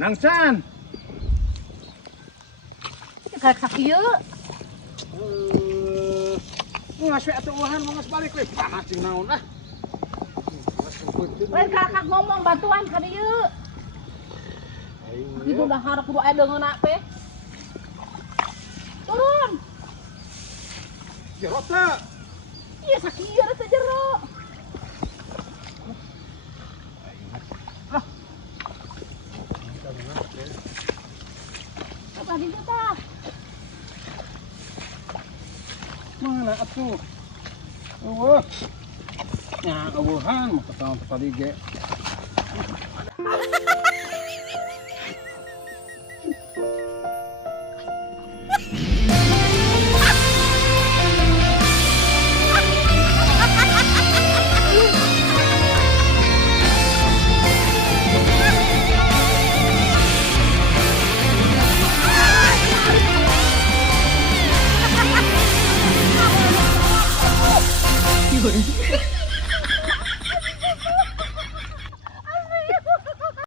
Nang San. Kakak yuk. Ngasih atuh uhan mau balik we panas jeung naon ah. Lain kakak ngomong bantuan ka dieu. Itu dah harap kudu aya deungeuna teh. Turun. Jero teh. Iya sakieu teh jero. Apa di kita? Mana atuh? Eueuh. Nya eueuhan mah ketawa tadi ge. Yun.